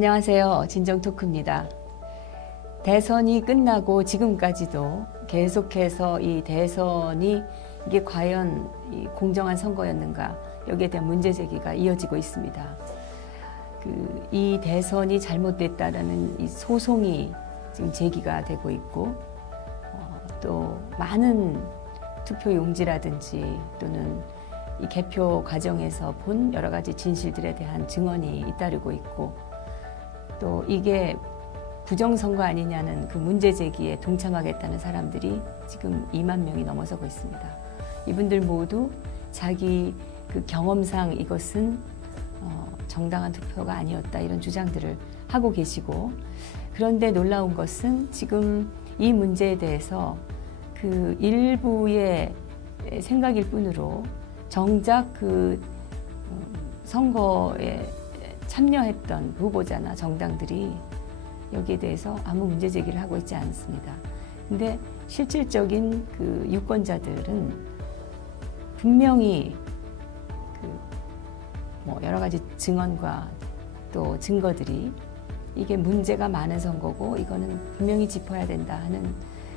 안녕하세요. 진정토크입니다. 대선이 끝나고 지금까지도 계속해서 이 대선이 이게 과연 공정한 선거였는가 여기에 대한 문제 제기가 이어지고 있습니다. 이 대선이 잘못됐다라는 이 소송이 지금 제기가 되고 있고 또 많은 투표 용지라든지 또는 이 개표 과정에서 본 여러 가지 진실들에 대한 증언이 잇따르고 있고 또 이게 부정선거 아니냐는 그 문제 제기에 동참하겠다는 사람들이 지금 2만 명이 넘어서고 있습니다. 이분들 모두 자기 그 경험상 이것은 정당한 투표가 아니었다 이런 주장들을 하고 계시고 그런데 놀라운 것은 지금 이 문제에 대해서 그 일부의 생각일 뿐으로 정작 그 선거에 참여했던 후보자나 정당들이 여기에 대해서 아무 문제 제기를 하고 있지 않습니다. 근데 실질적인 그 유권자들은 분명히 뭐 여러 가지 증언과 또 증거들이 이게 문제가 많은 선거고 이거는 분명히 짚어야 된다 하는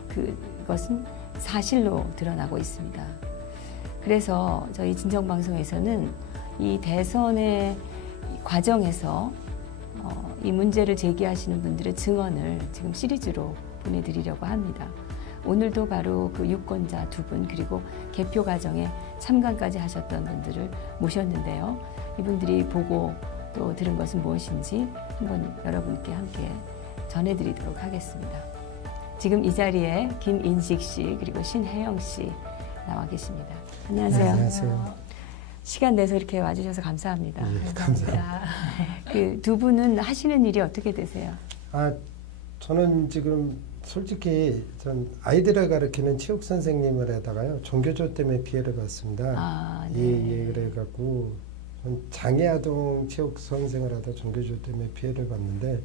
그것은 사실로 드러나고 있습니다. 그래서 저희 진정방송에서는 이 대선의 과정에서 이 문제를 제기하시는 분들의 증언을 지금 시리즈로 보내드리려고 합니다. 오늘도 바로 그 유권자 2분 그리고 개표 과정에 참관까지 하셨던 분들을 모셨는데요. 이분들이 보고 또 들은 것은 무엇인지 한번 여러분께 함께 전해드리도록 하겠습니다. 지금 이 자리에 김인식 씨 그리고 신혜영 씨 나와 계십니다. 안녕하세요. 안녕하세요. 시간 내서 이렇게 와주셔서 감사합니다. 예, 감사합니다. 그 두 분은 하시는 일이 어떻게 되세요? 저는 지금 솔직히 전 아이들을 가르치는 체육 선생님을 하다가요 종교조 때문에 피해를 봤습니다. 네. 그래갖고 장애 아동 체육 선생을 하다 종교조 때문에 피해를 봤는데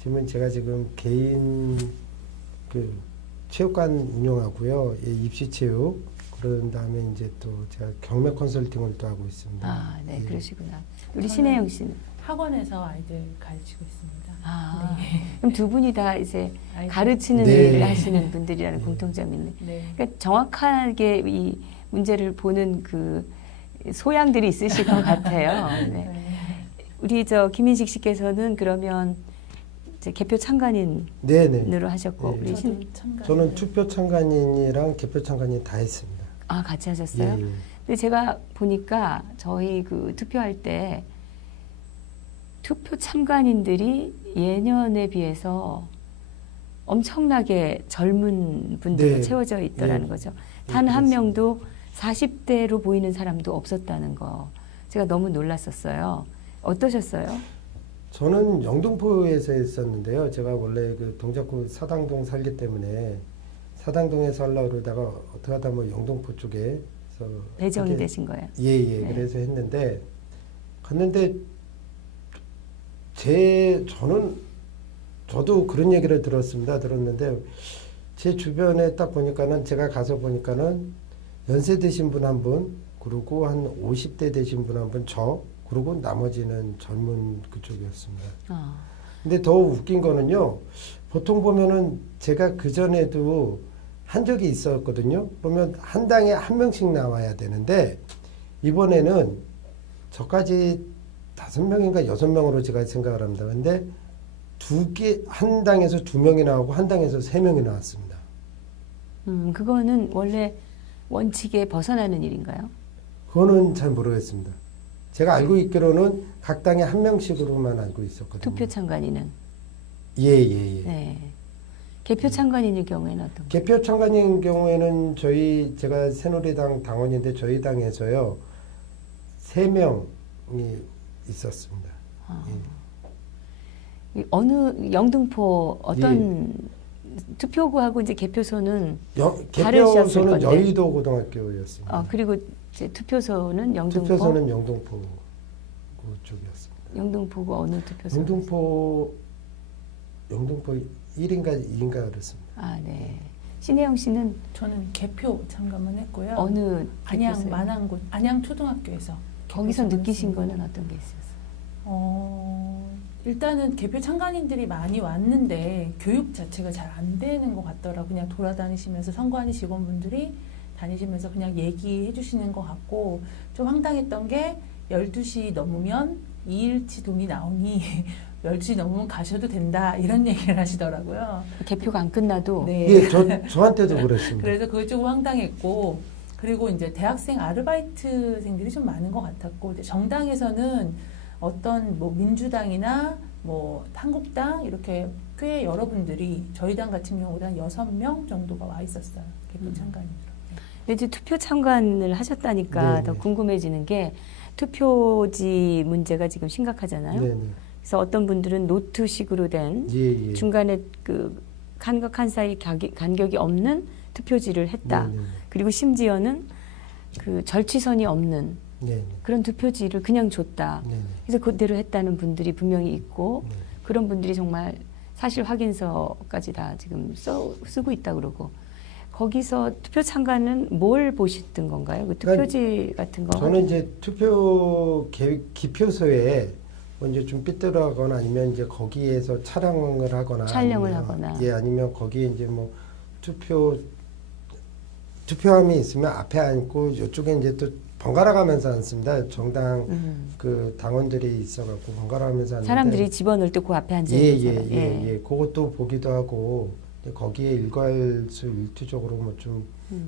지금은 제가 지금 개인 그 체육관 운영하고요, 입시 체육. 그런 다음에 이제 또 제가 경매 컨설팅을 또 하고 있습니다. 네, 예. 그러시구나. 우리 신혜영 씨는? 학원에서 아이들 가르치고 있습니다. 네. 그럼 두 분이 다 이제 가르치는 네. 일을 하시는 분들이라는 공통점이 있네. 네. 그러니까 정확하게 이 문제를 보는 그 소양들이 있으실 것 같아요. 네. 우리 김인식 씨께서는 그러면 이제 개표 참관인으로 네네. 하셨고 네. 우리 저는 투표 참관인이랑 개표 참관인 다 했습니다. 같이 하셨어요? 예. 근데 제가 보니까 저희 그 투표할 때 투표 참관인들이 예년에 비해서 엄청나게 젊은 분들로 네. 채워져 있더라는 네. 거죠. 네, 단 한 그렇습니다. 명도 40대로 보이는 사람도 없었다는 거. 제가 너무 놀랐었어요. 어떠셨어요? 저는 영등포에서 했었는데요. 제가 원래 그 동작구 사당동 살기 때문에 사당동에서 하려고 그러다가 어떻게 하다 뭐 영등포 쪽에서 배정이 되신 거예요? 예. 네. 그래서 했는데 갔는데 저도 그런 얘기를 들었는데 제 주변에 딱 보니까는 제가 가서 보니까는 연세 드신 분 한 분, 그리고 한 50대 되신 분 한 분, 그리고 나머지는 젊은 그쪽이었습니다. 근데 더 웃긴 거는요, 보통 보면은 제가 그전에도 한 적이 있었거든요. 그러면 한 당에 한 명씩 나와야 되는데, 이번에는 저까지 5명인가 6명으로 제가 생각을 합니다. 근데 한 당에서 2명이 나오고 한 당에서 3명이 나왔습니다. 그거는 원래 원칙에 벗어나는 일인가요? 그거는 잘 모르겠습니다. 제가 알고 있기로는 각 당에 한 명씩으로만 알고 있었거든요. 투표 참관인은? 예. 네. 개표 참관인의 경우에는 어떤가요? 개표 참관인 경우에는 제가 새누리당 당원인데 저희 당에서요 3명이 있었습니다. 어느 영등포 어떤 투표구하고 이제 개표소는 개표소는 건데. 여의도 고등학교였습니다. 그리고 이제 투표소는 영등포. 투표소는 영등포 쪽이었습니다. 영등포구 어느 투표소? 영등포 1인가 2인가 그랬습니다. 네. 신혜영 씨는 저는 개표 참관만 했고요. 어느 안양 개표소요? 만안군 안양 초등학교에서 거기서 개표 느끼신 참관했습니다. 거는 어떤 게 있었어요? 일단은 개표 참관인들이 많이 왔는데 교육 자체가 잘 안 되는 것 같더라고요. 그냥 돌아다니시면서 선관위 직원분들이 다니시면서 그냥 얘기해 주시는 것 같고 좀 황당했던 게 12시 넘으면 2일치 돈이 나오니 12시 넘으면 가셔도 된다 이런 얘기를 하시더라고요. 개표가 안 끝나도 네. 예, 저한테도 그렇습니다. 그래서 그게 조금 황당했고 그리고 이제 대학생 아르바이트생들이 좀 많은 것 같았고 이제 정당에서는 어떤 뭐 민주당이나 뭐 한국당 이렇게 꽤 여러분들이 저희 당 같은 경우도 한 6명 정도가 와 있었어요. 개표 참관인으로. 근데 이제 투표 참관을 하셨다니까 네, 더 네. 궁금해지는 게 투표지 문제가 지금 심각하잖아요. 네네. 그래서 어떤 분들은 노트식으로 된 예, 예. 중간에 그 칸과 칸 사이 간격이 없는 투표지를 했다. 네네. 그리고 심지어는 그 절취선이 없는 네네. 그런 투표지를 그냥 줬다. 네네. 그래서 그대로 했다는 분들이 분명히 있고 네. 그런 분들이 정말 사실 확인서까지 다 지금 쓰고 있다 그러고 거기서 투표 참관은 뭘 보셨던 건가요? 그 투표지 같은 거? 저는 이제 투표 기표소에 뭐 이제 좀 삐뚤어하거나 아니면 이제 거기에서 촬영을 하거나 예, 아니면 거기에 이제 뭐 투표함이 있으면 앞에 앉고 이쪽에 이제 또 번갈아 가면서 앉습니다. 정당 그 당원들이 있어갖고 번갈아 가면서 앉는데 사람들이 집어넣을 때 그 앞에 앉아 있는 사람. 예. 그것도 보기도 하고 거기에 일괄수 일투족으로 뭐 좀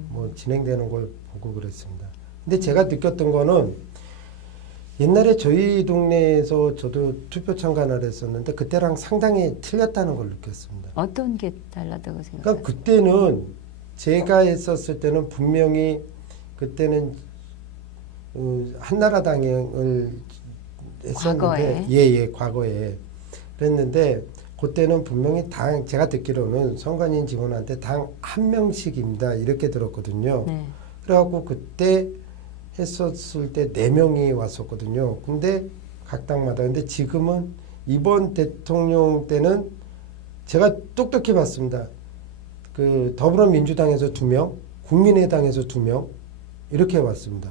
뭐 진행되는 걸 보고 그랬습니다. 근데 제가 느꼈던 거는 옛날에 저희 동네에서 저도 투표 참관을 했었는데 그때랑 상당히 틀렸다는 걸 느꼈습니다. 어떤 게 달랐다고 생각해요? 그러니까 그때는 제가 했었을 때는 분명히 그때는 한나라당을 했었는데 과거에. 과거에 그랬는데 그때는 분명히 제가 듣기로는 선관위인 직원한테 당 한 명씩입니다 이렇게 들었거든요. 네. 그래갖고 그때 했었을 때 4명이 왔었거든요. 근데 각 당마다. 근데 지금은 이번 대통령 때는 제가 똑똑히 봤습니다. 그 더불어민주당에서 2명, 국민의당에서 2명 이렇게 왔습니다.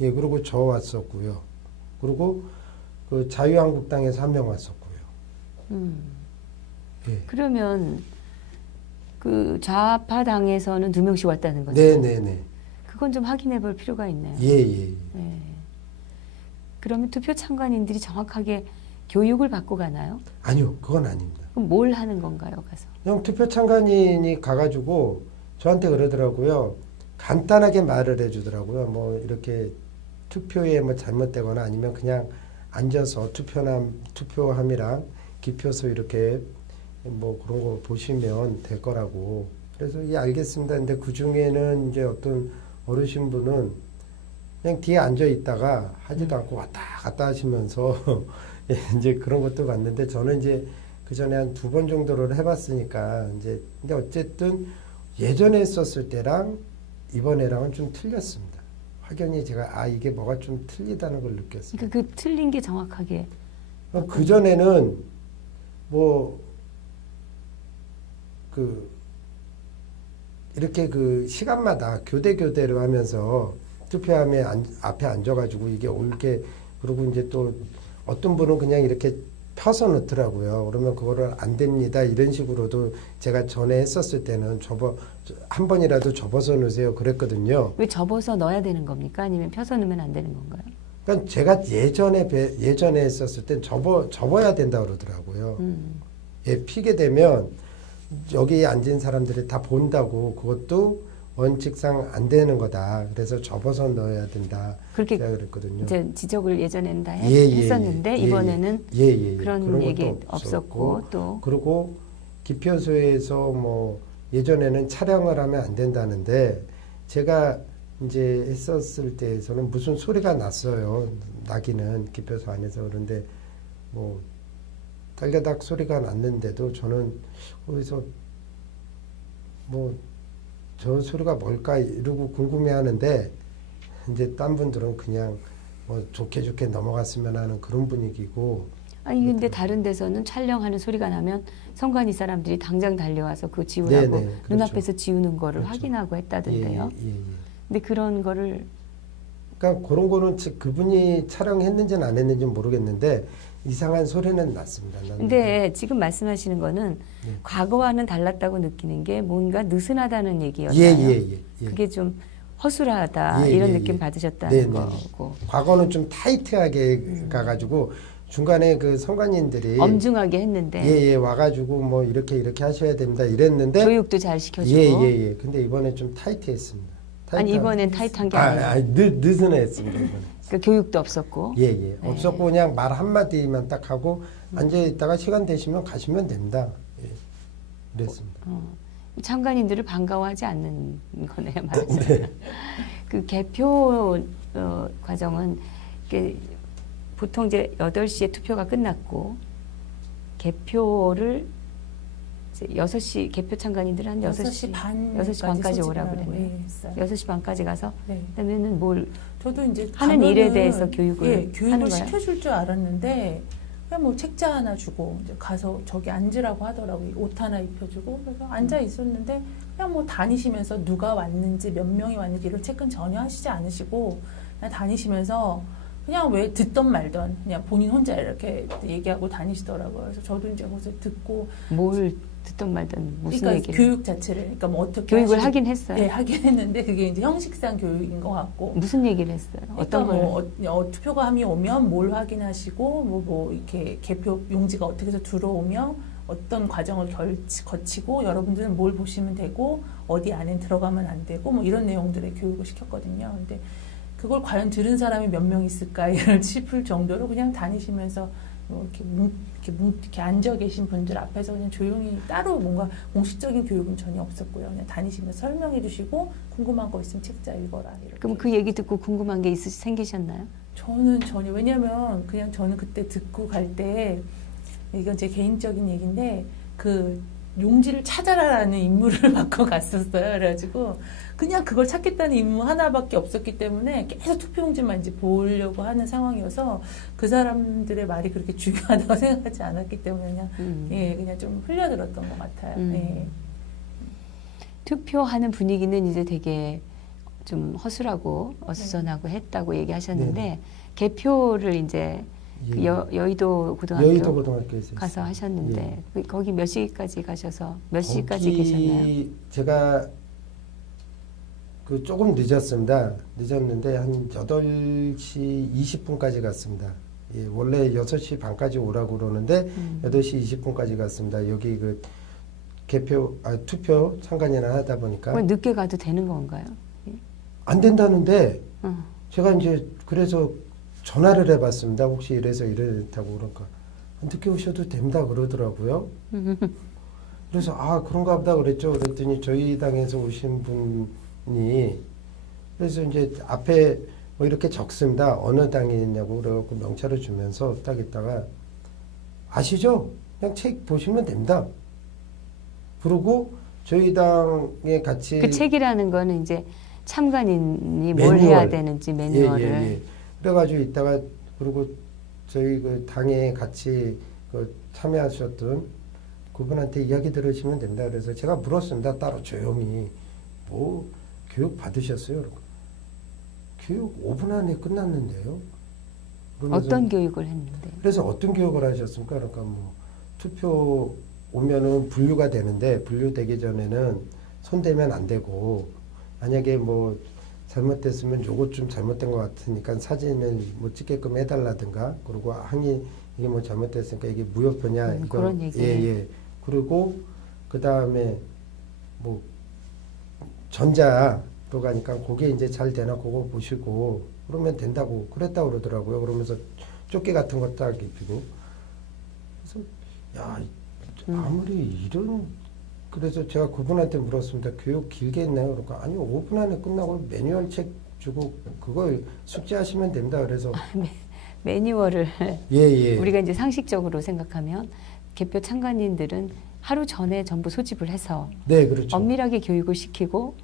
예, 그리고 저 왔었고요. 그리고 그 자유한국당에서 1명 왔었고요. 예. 그러면 그 좌파 당에서는 2명씩 왔다는 거죠? 네네네. 그건 좀 확인해 볼 필요가 있네요. 예. 네. 그러면 투표 참관인들이 정확하게 교육을 받고 가나요? 아니요, 그건 아닙니다. 그럼 뭘 하는 건가요, 가서? 그냥 투표 참관인이 가가지고 저한테 그러더라고요. 간단하게 말을 해주더라고요. 뭐 이렇게 투표에 뭐 잘못되거나 아니면 그냥 앉아서 투표함이랑 기표소 이렇게 뭐 그런 거 보시면 될 거라고. 그래서 예, 알겠습니다. 근데 그 중에는 이제 어떤 어르신분은 그냥 뒤에 앉아 있다가 하지도 않고 왔다 갔다 하시면서 이제 그런 것도 봤는데 저는 이제 그 전에 한 2번 정도를 해봤으니까 이제 근데 어쨌든 예전에 했었을 때랑 이번에랑은 좀 틀렸습니다. 확연히 제가 이게 뭐가 좀 틀리다는 걸 느꼈습니다. 그러니까 그 틀린 게 정확하게 그 전에는 뭐 그 이렇게 그 시간마다 교대로 하면서 투표함에 앞에 앉아가지고 이게 옳게 그리고 이제 또 어떤 분은 그냥 이렇게 펴서 넣더라고요. 그러면 그거를 안 됩니다. 이런 식으로도 제가 전에 했었을 때는 한 번이라도 접어서 넣으세요. 그랬거든요. 왜 접어서 넣어야 되는 겁니까? 아니면 펴서 넣으면 안 되는 건가요? 그러니까 제가 예전에 했었을 땐 접어야 된다 그러더라고요. 예, 피게 되면 여기 앉은 사람들이 다 본다고 그것도 원칙상 안 되는 거다. 그래서 접어서 넣어야 된다. 그렇게 제가 그랬거든요. 이제 지적을 예전에는 다 예, 했었는데 이번에는 그런 얘기 것도 없었고 또 그리고 기표소에서 뭐 예전에는 촬영을 하면 안 된다는데 제가 이제 했었을 때에서는 무슨 소리가 났어요. 나기는 기표소 안에서. 그런데 뭐 딸려닥 소리가 났는데도 저는 거기서 뭐 저 소리가 뭘까 이러고 궁금해하는데 이제 딴 분들은 그냥 뭐 좋게 넘어갔으면 하는 그런 분위기고. 아니 근데 다른 데서는 촬영하는 소리가 나면 선관위 사람들이 당장 달려와서 그거 지우라고 네네, 그렇죠. 눈앞에서 지우는 거를 그렇죠. 확인하고 했다던데요. 예. 근데 그런 거를 그러니까 그런 거는 그분이 촬영했는지는 안 했는지는 모르겠는데 이상한 소리는 났습니다. 났는데. 근데 지금 말씀하시는 거는 네. 과거와는 달랐다고 느끼는 게 뭔가 느슨하다는 얘기였나요? 예. 그게 좀 허술하다 예, 이런 예, 느낌 예. 받으셨다는 네, 네, 거고 과거는 좀 타이트하게 가가지고 중간에 그 성관님들이 엄중하게 했는데 예 와가지고 뭐 이렇게 하셔야 됩니다 이랬는데 교육도 잘 시켜주고 예. 근데 이번에 좀 타이트했습니다. 아니 이번엔 타이트한 게 아니에요. 느슨했습니다 이번에. 그러니까 교육도 없었고 예. 네. 없었고 그냥 말 한마디만 딱 하고 앉아 있다가 시간 되시면 가시면 됩니다. 예. 그랬습니다. 참관인들을 반가워하지 않는 거네요, 말하자면. 그 개표 과정은 이게 보통 이제 8시에 투표가 끝났고 개표를 이제 6시 개표 참관인들은 한 6시 반 6시 반까지 오라고 소집하라고 그랬네요. 했어요. 6시 반까지 가서 네. 그다음에는 뭘 저도 이제 하는 가면은 일에 대해서 교육을 예, 하는 교육을 거예요? 시켜줄 줄 알았는데 그냥 뭐 책자 하나 주고 이제 가서 저기 앉으라고 하더라고요. 옷 하나 입혀주고 그래서 앉아 있었는데 그냥 뭐 다니시면서 누가 왔는지 몇 명이 왔는지 이런 체크는 전혀 하시지 않으시고 그냥 다니시면서 그냥 왜 듣던 말던 그냥 본인 혼자 이렇게 얘기하고 다니시더라고요. 그래서 저도 이제 거기서 듣고 뭘 듣던 말든 무슨 그러니까 얘기를 교육 자체를 그러니까 뭐 어떻게 교육을 하시는- 하긴 했어요. 예, 하긴 했는데 그게 이제 형식상 교육인 것 같고 무슨 얘기를 했어요? 어떤 걸? 뭐 투표감이 오면 뭘 확인하시고 뭐 이렇게 개표 용지가 어떻게 해서 들어오면 어떤 과정을 거치고 여러분들은 뭘 보시면 되고 어디 안에 들어가면 안 되고 뭐 이런 내용들의 교육을 시켰거든요. 근데 그걸 과연 들은 사람이 몇 명 있을까 이럴 싶을 정도로 그냥 다니시면서 뭐 이렇게 앉아 계신 분들 앞에서 그냥 조용히 따로 뭔가 공식적인 교육은 전혀 없었고요. 그냥 다니시면서 설명해 주시고 궁금한 거 있으면 책자 읽어라 이렇게. 그럼 그 얘기 듣고 궁금한 게 생기셨나요? 저는 전혀 왜냐면 그냥 저는 그때 듣고 갈 때 이건 제 개인적인 얘기인데 그 용지를 찾아라라는 임무를 맡고 갔었어요. 그래가지고 그냥 그걸 찾겠다는 임무 하나밖에 없었기 때문에 계속 투표용지만 이제 보려고 하는 상황이어서 그 사람들의 말이 그렇게 중요하다고 생각하지 않았기 때문에 그냥 예 그냥 좀 흘려들었던 것 같아요. 예. 투표하는 분위기는 이제 되게 좀 허술하고 어수선하고 했다고 얘기하셨는데 네. 개표를 이제 그 예. 여의도 고등학교 여의도 고등학교에서 가서 했어요. 하셨는데 예. 거기 몇 시까지 가셔서 몇 시까지 거기 계셨나요? 제가 그 조금 늦었는데 한 8시 20분까지 갔습니다. 예, 원래 6시 반까지 오라고 그러는데 8시 20분까지 갔습니다. 여기 그 투표 참관이나 하다 보니까 그럼 늦게 가도 되는 건가요? 안 된다는데 어. 제가 이제 그래서 전화를 해봤습니다. 혹시 이렇다고 그러니까 늦게 오셔도 된다 그러더라고요. 그래서 그런가 보다 그랬죠. 그랬더니 저희 당에서 오신 분이 그래서 이제 앞에 뭐 이렇게 적습니다. 어느 당이냐고 그래갖고 명찰을 주면서 딱 있다가 아시죠? 그냥 책 보시면 됩니다. 그리고 저희 당에 같이 그 책이라는 거는 이제 참관인이 뭘 매뉴얼. 해야 되는지 매뉴얼을 예. 그래가지고 있다가 그리고 저희 그 당에 같이 그 참여하셨던 그분한테 이야기 들으시면 됩니다. 그래서 제가 물었습니다. 따로 조용히 뭐 교육 받으셨어요? 그러고 교육 5분 안에 끝났는데요. 그러면서 어떤 교육을 했는데 그래서 어떤 교육을 하셨습니까? 그러니까 뭐 투표 오면은 분류가 되는데 분류되기 전에는 손대면 안 되고 만약에 뭐 잘못됐으면 요것 좀 잘못된 것 같으니까 사진을 뭐 찍게끔 해달라든가 그리고 항의 이게 뭐 잘못됐으니까 이게 무효표냐 이거 그런 얘기. 예. 그리고 그 다음에 뭐 전자로 가니까 그게 이제 잘 되나 그거 보시고 그러면 된다고 그랬다고 그러더라고요. 그러면서 조끼 같은 거 딱 입히고 그래서 야 아무리 이런 그래서 제가 그분한테 물었습니다. 교육 길게 했나요? 그러니까 아니요 5분 안에 끝나고 매뉴얼 책 주고 그걸 숙지하시면 됩니다. 그래서 매뉴얼을 예. 우리가 이제 상식적으로 생각하면 개표 참관인들은 하루 전에 전부 소집을 해서 네 그렇죠. 엄밀하게 교육을 시키고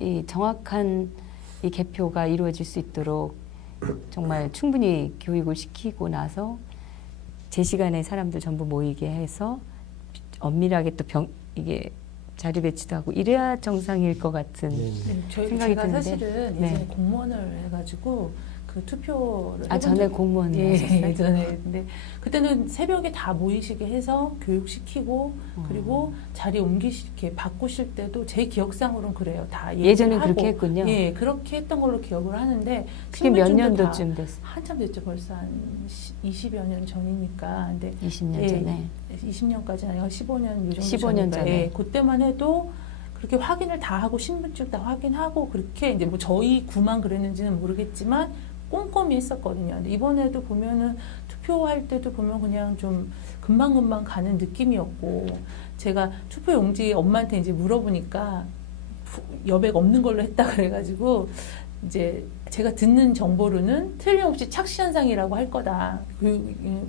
이 정확한 이 개표가 이루어질 수 있도록 정말 충분히 교육을 시키고 나서 제 시간에 사람들 전부 모이게 해서 엄밀하게 또 이게 자료 배치도 하고 이래야 정상일 것 같은 네. 네, 생각이 제가 드는데. 사실은 네. 예전에 공무원을 해가지고 그 투표를 아, 해본 전에 적이- 공무원 예, 하셨어요? 예전에. 근데 그때는 새벽에 다 모이시게 해서 교육시키고 그리고 자리 이렇게 바꾸실 때도 제 기억상으로는 그래요. 다 예전엔 얘기하고. 그렇게 했군요. 예, 그렇게 했던 걸로 기억을 하는데 그게 몇 신분증도 다 년도쯤 됐어요? 한참 됐죠. 벌써 한 20여 년 전이니까. 근데 20년 예, 전에. 20년까지는 아니고 15년 요 정도 15년 전이니까. 전에. 예, 그때만 해도 그렇게 확인을 다 하고 신분증 다 확인하고 그렇게 이제 뭐 저희 구만 그랬는지는 모르겠지만 꼼꼼히 했었거든요. 근데 이번에도 보면은 투표할 때도 보면 그냥 좀 금방금방 가는 느낌이었고 제가 투표 용지 엄마한테 이제 물어보니까 여백 없는 걸로 했다 그래가지고 이제 제가 듣는 정보로는 틀림없이 착시 현상이라고 할 거다.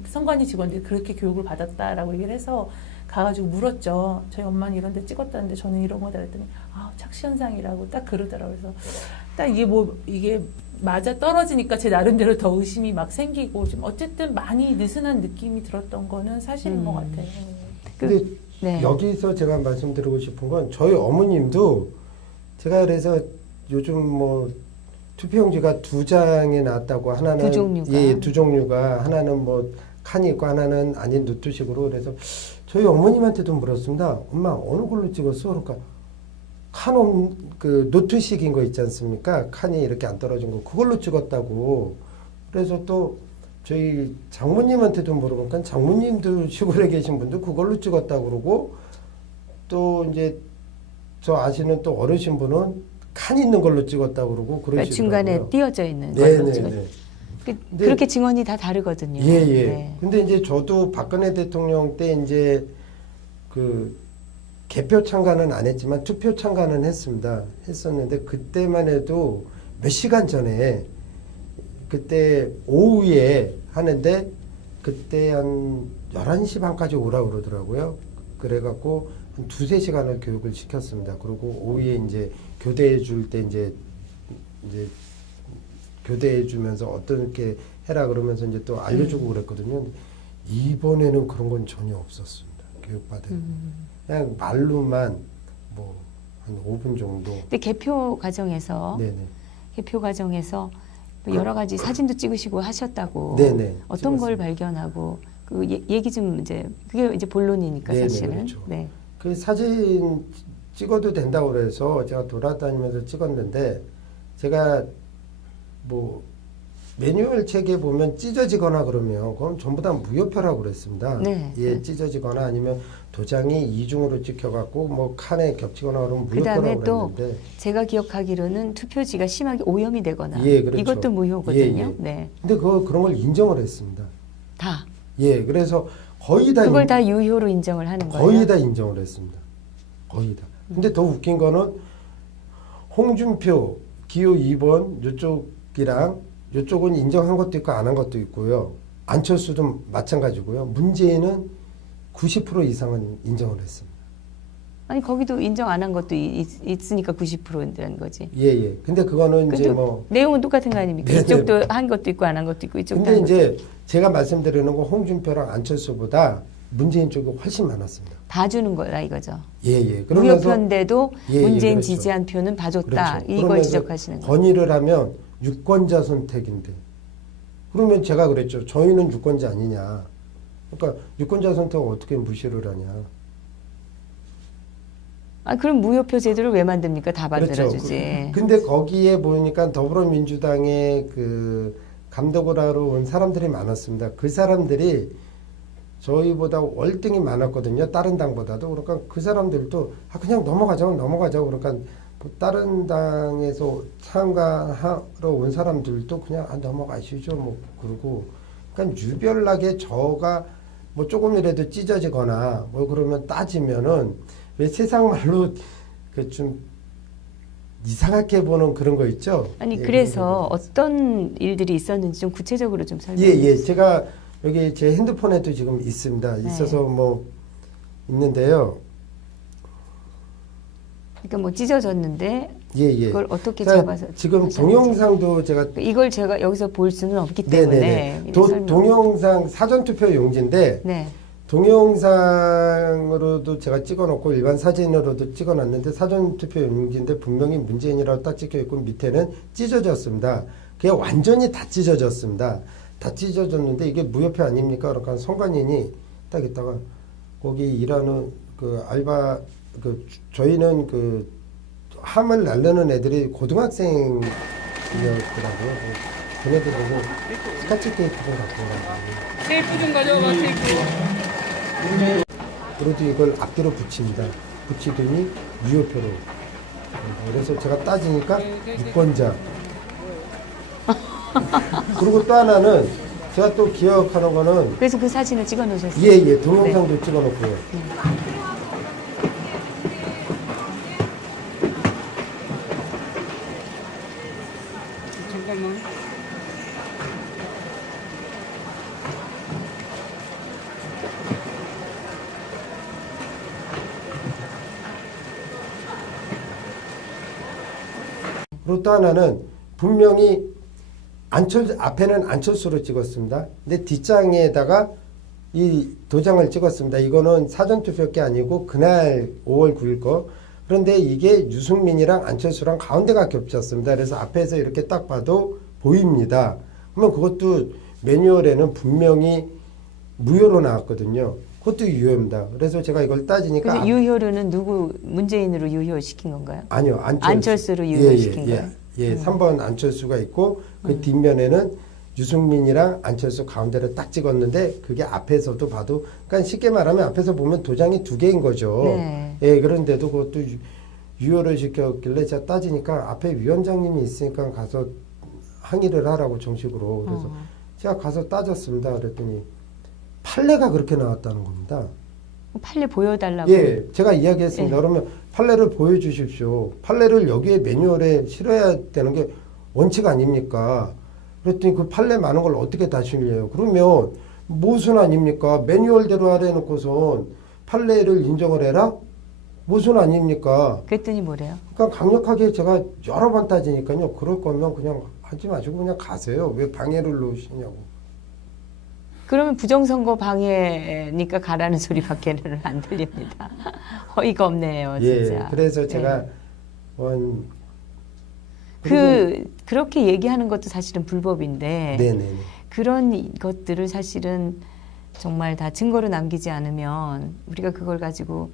선관위 직원들이 그렇게 교육을 받았다라고 얘기를 해서 가가지고 물었죠. 저희 엄마는 이런 데 찍었다는데 저는 이런 거다 그랬더니 아, 착시 현상이라고 딱 그러더라고요. 그래서 딱 이게 맞아 떨어지니까 제 나름대로 더 의심이 막 생기고 좀 어쨌든 많이 느슨한 느낌이 들었던 거는 사실인 것 같아요. 근데 네. 여기서 제가 말씀드리고 싶은 건 저희 어머님도 제가 그래서 요즘 뭐 투표용지가 2장이 나왔다고 하나는 두 종류가. 예, 2종류가 하나는 뭐 칸이 있고 하나는 아닌 노트식으로 그래서 저희 어머님한테도 물었습니다. 엄마 어느 걸로 찍었어? 그러니까 그 노트식인 거 있지 않습니까? 칸이 이렇게 안 떨어진 거 그걸로 찍었다고. 그래서 또 저희 장모님한테도 물어보니까 장모님도 시골에 계신 분도 그걸로 찍었다고 그러고 또 이제 저 아시는 또 어르신 분은 칸 있는 걸로 찍었다고 그러고 그러니까 그러시더라고요. 중간에 띄어져 있는 걸로 찍었 네네네. 근데- 그렇게 증언이 다 다르거든요. 예, 예. 네. 근데 이제 저도 박근혜 대통령 때 이제 그 개표 참가는 안 했지만 투표 참가는 했었는데 그때만 해도 몇 시간 전에 그때 오후에 하는데 그때 한 11시 반까지 오라고 그러더라고요. 그래갖고 한 2-3시간을 교육을 시켰습니다. 그리고 오후에 이제 교대해 줄 때 이제 교대해 주면서 어떻게 해라 그러면서 이제 또 알려주고 그랬거든요. 이번에는 그런 건 전혀 없었습니다. 교육받은. 그냥 말로만 뭐 한 5분 정도. 근데 개표 과정에서 뭐 여러 가지 사진도 찍으시고 하셨다고. 네네. 어떤 걸 찍었습니다. 발견하고 그 얘기 좀 이제 그게 이제 본론이니까 네네, 사실은. 그렇죠. 네. 그 사진 찍어도 된다고 그래서 제가 돌아다니면서 찍었는데 제가 뭐 매뉴얼 책에 보면 찢어지거나 그러면 그건 전부 다 무효표라고 그랬습니다. 네. 예, 찢어지거나 아니면 도장이 이중으로 찍혀갖고 뭐 칸에 겹치거나 그러면 무효표라고 그다음에 또 그랬는데 제가 기억하기로는 투표지가 심하게 오염이 되거나 예, 그렇죠. 이것도 무효거든요. 예, 예. 네. 근데 그런 걸 인정을 했습니다. 다 예, 그래서 거의 다 그걸 다 유효로 인정을 하는 거예요. 거의 다 인정을 했습니다. 거의 다. 근데 더 웃긴 거는 홍준표 기호 2번 요쪽이랑 요쪽은 인정한 것도 있고 안 한 것도 있고요. 안철수도 마찬가지고요. 문재인은 90% 이상은 인정을 했습니다. 아니 거기도 인정 안 한 것도 있으니까 90%라는 거지. 예, 예. 근데 그거는 이제 근데 뭐 내용은 똑같은 거 아닙니까? 네네. 이쪽도 한 것도 있고 안 한 것도 있고 이쪽도 근데 한 것도 이제 제가 말씀드리는 건 홍준표랑 안철수보다 문재인 쪽이 훨씬 많았습니다. 봐주는 거라 이거죠. 예, 예. 그러면서 무효표인데도 예, 예, 문재인 그렇죠. 지지한 표는 봐줬다. 그렇죠. 이걸 그러면서 지적하시는 거예요. 건의를 하면 유권자 선택인데 그러면 제가 그랬죠. 저희는 유권자 아니냐. 그러니까 유권자 선택을 어떻게 무시를 하냐. 아 그럼 무효표 제도를 왜 만듭니까? 다 그렇죠. 만들어주지. 근데 거기에 보니까 더불어민주당의 그 감독을 하러 온 사람들이 많았습니다. 그 사람들이 저희보다 월등히 많았거든요. 다른 당보다도. 그러니까 그 사람들도 그냥 넘어가자고 그러니까 뭐 다른 당에서 참가하러 온 사람들도 그냥 넘어가시죠. 뭐 그러고 그러니까 유별나게 저가 뭐 조금이라도 찢어지거나 뭐 그러면 따지면은 왜 세상 말로 그 좀 이상하게 보는 그런 거 있죠. 아니 예, 그래서 그런 거. 어떤 일들이 있었는지 좀 구체적으로 좀 설명해 예, 주세요. 제가 여기 제 핸드폰에도 지금 있습니다. 네. 있어서 뭐 있는데요. 그러니까 뭐 찢어졌는데 예, 예. 그걸 어떻게 자, 잡아서 지금 하셨는지. 동영상도 제가 이걸 제가 여기서 볼 수는 없기 때문에 네네네. 이런 설명. 동영상 사전투표 용지인데 네. 동영상으로도 제가 찍어놓고 일반 사진으로도 찍어놨는데 사전투표 용지인데 분명히 문재인이라고 딱 찍혀있고 밑에는 찢어졌습니다. 그게 완전히 다 찢어졌습니다. 다 찢어졌는데 이게 무효표 아닙니까? 그러니까 선관인이 딱 있다가 거기 일하는 그 알바 저희는 그 함을 날르는 애들이 고등학생이었더라고요. 걔네들 보고 스카치 테이프를 갖고 오라고. 테이프 좀 가져와봐, 테이프. 그래도 이걸 앞뒤로 붙입니다. 붙이더니 무효표로. 그래서 제가 따지니까 유권자. 그리고 또 하나는 제가 또 기억하는 거는 그래서 그 사진을 찍어 놓으셨어요? 예, 동영상도 찍어놓고요. 잠깐만. 그리고 또 하나는 분명히 앞에는 안철수로 찍었습니다. 근데 뒷장에다가 이 도장을 찍었습니다. 이거는 사전투표 게 아니고 그날 5월 9일 거. 그런데 이게 유승민이랑 안철수랑 가운데가 겹쳤습니다. 그래서 앞에서 이렇게 딱 봐도 보입니다. 그러면 그것도 매뉴얼에는 분명히 무효로 나왔거든요. 그것도 유효입니다. 그래서 제가 이걸 따지니까 그래서 유효로는 누구 문재인으로 유효시킨 건가요? 아니요. 안철수로 유효시킨 거예요? 예, 3번 안철수가 있고 그 뒷면에는 유승민이랑 안철수 가운데를 딱 찍었는데 그게 앞에서도 봐도 그러니까 쉽게 말하면 앞에서 보면 도장이 두 개인 거죠. 네. 예, 그런데도 그것도 유효를 시켰길래 제가 따지니까 앞에 위원장님이 있으니까 가서 항의를 하라고 정식으로 그래서 제가 가서 따졌습니다. 그랬더니 판례가 그렇게 나왔다는 겁니다. 판례 보여달라고. 예, 제가 이야기했습니다. 예. 그러면 판례를 보여주십시오. 판례를 여기에 매뉴얼에 실어야 되는 게 원칙 아닙니까? 그랬더니 그 판례 많은 걸 어떻게 다 실려요? 그러면 모순 아닙니까? 매뉴얼대로 하려 놓고선 판례를 인정을 해라? 모순 아닙니까? 그랬더니 뭐래요? 그러니까 강력하게 제가 여러 번 따지니까요. 그럴 거면 그냥 하지 마시고 그냥 가세요. 왜 방해를 놓으시냐고. 그러면 부정선거 방해니까 가라는 소리밖에는 안 들립니다. 어이가 없네요, 진짜. 예, 그래서 제가 네. 그렇게 얘기하는 것도 사실은 불법인데 네네네. 그런 것들을 사실은 정말 다 증거로 남기지 않으면 우리가 그걸 가지고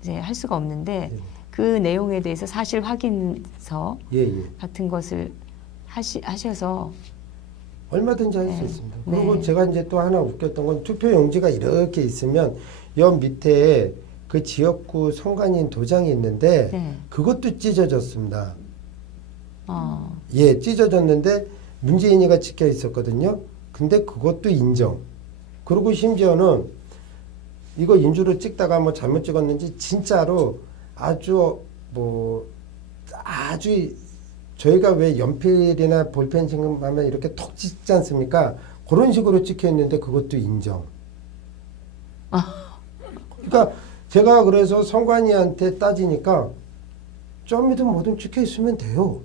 이제 할 수가 없는데 그 내용에 대해서 사실 확인서 예. 같은 것을 하셔서 얼마든지 할 수 네. 있습니다. 그리고 네. 제가 이제 또 하나 웃겼던 건 투표 용지가 이렇게 있으면 옆 밑에 그 지역구 선관인 도장이 있는데 네. 그것도 찢어졌습니다. 어, 예, 찢어졌는데 문재인이가 찍혀 있었거든요. 근데 그것도 인정. 그리고 심지어는 이거 인주로 찍다가 뭐 잘못 찍었는지 진짜로 아주 저희가 왜 연필이나 볼펜 지금 이렇게 톡 찍지 않습니까? 그런 식으로 찍혀 있는데 그것도 인정. 그러니까 제가 그래서 선관위한테 따지니까 점이든 뭐든 찍혀 있으면 돼요.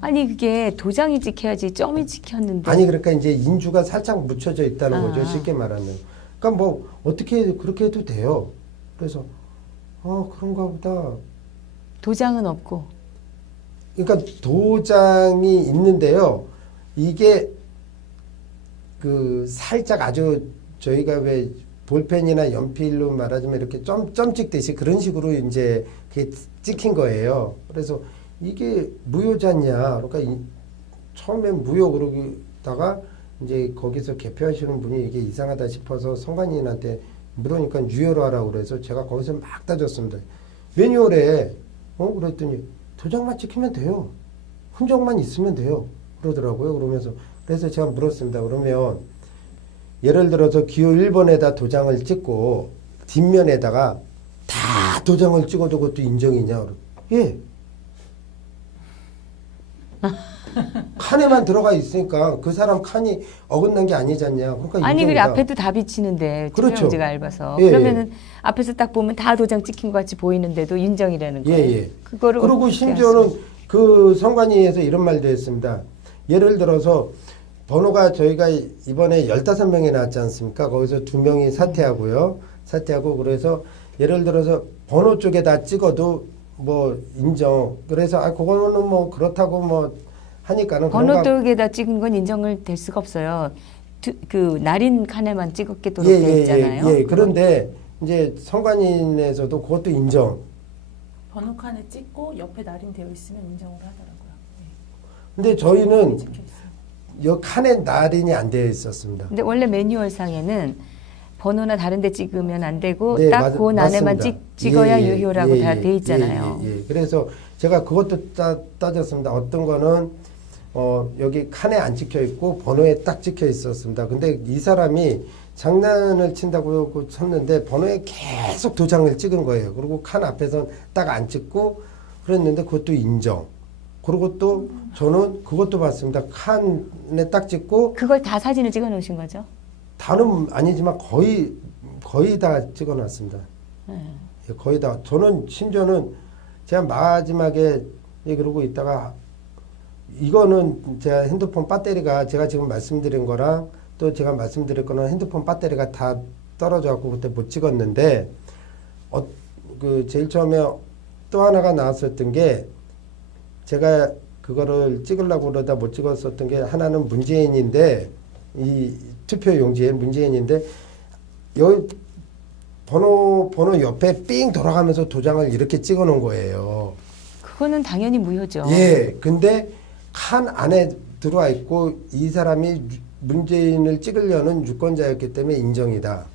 아니 그게 도장이 찍혀야지 점이 찍혔는데 아니 그러니까 이제 인주가 살짝 묻혀져 있다는 거죠. 아. 쉽게 말하면. 그러니까 뭐 어떻게 그렇게 해도 돼요. 그래서 그런가 보다. 도장은 없고 그러니까 도장이 있는데요. 이게 그 살짝 아주 저희가 왜 볼펜이나 연필로 말하자면 이렇게 점 찍듯이 그런 식으로 이제 그게 찍힌 거예요. 그래서 이게 무효잖냐. 그러니까 처음엔 무효 그러다가 이제 거기서 개표하시는 분이 이게 이상하다 싶어서 선관위인한테 물으니까 유효로 하라고 그래서 제가 거기서 막 따졌습니다. 매뉴얼에 그랬더니 도장만 찍히면 돼요. 흔적만 있으면 돼요. 그러더라고요. 그러면서 그래서 제가 물었습니다. 그러면 예를 들어서 기호 1번에다 도장을 찍고 뒷면에다가 다 도장을 찍어도 그것도 인정이냐? 예. 칸에만 들어가 있으니까 그 사람 칸이 어긋난 게 아니잖냐. 그러니까 아니 그래 인정이다. 앞에도 다 비치는데 그렇죠. 투표용지가 얇아서 예, 그러면은 앞에서 딱 보면 다 도장 찍힌 것 같이 보이는데도 인정이라는 거예요. 예. 그거를 그리고 어떻게 심지어는 하세요? 그 선관위에서 이런 말도 했습니다. 예를 들어서 번호가 저희가 이번에 15명이 나왔지 않습니까? 거기서 2명이 사퇴하고요. 사퇴하고 그래서 예를 들어서 번호 쪽에다 찍어도 뭐 인정. 그래서 그거는 뭐 그렇다고 뭐 하니까는 그런가- 번호떡에다 찍은 건 인정을 될 수가 없어요. 그 날인 칸에만 찍었게도록 되어 있잖아요. 예. 그런데 이제 선관위에서도 그것도 인정. 번호 칸에 찍고 옆에 날인되어 있으면 인정을 하더라고요. 근데 저희는 찍혀 있어요. 이 칸에 날인이 안 되어 있었습니다. 근데 원래 매뉴얼상에는 번호나 다른 데 찍으면 안 되고 네, 딱 그 안에만 맞습니다. 찍어야 예, 유효라고 예, 다 예, 돼 있잖아요. 예. 그래서 제가 그것도 따졌습니다. 어떤 거는 여기 칸에 안 찍혀 있고 번호에 딱 찍혀 있었습니다. 근데 이 사람이 장난을 친다고 쳤는데 번호에 계속 도장을 찍은 거예요. 그리고 칸 앞에선 딱 안 찍고 그랬는데 그것도 인정. 그리고 또 저는 그것도 봤습니다. 칸에 딱 찍고 그걸 다 사진을 찍어 놓으신 거죠? 다는 아니지만 거의 다 찍어놨습니다. 네. 예, 거의 다. 저는 심지어는 제가 마지막에 그러고 있다가 이거는 제가 핸드폰 배터리가 제가 지금 말씀드린 거랑 또 제가 말씀드릴 거는 핸드폰 배터리가 다 떨어져 갖고 그때 못 찍었는데 그 제일 처음에 또 하나가 나왔었던 게 제가 그거를 찍으려고 그러다 못 찍었었던 게 하나는 문재인인데 이 투표 용지에 문재인인데 여기 번호 옆에 삥 돌아가면서 도장을 이렇게 찍어 놓은 거예요. 그거는 당연히 무효죠. 예. 근데 칸 안에 들어와 있고 이 사람이 문재인을 찍으려는 유권자였기 때문에 인정이다.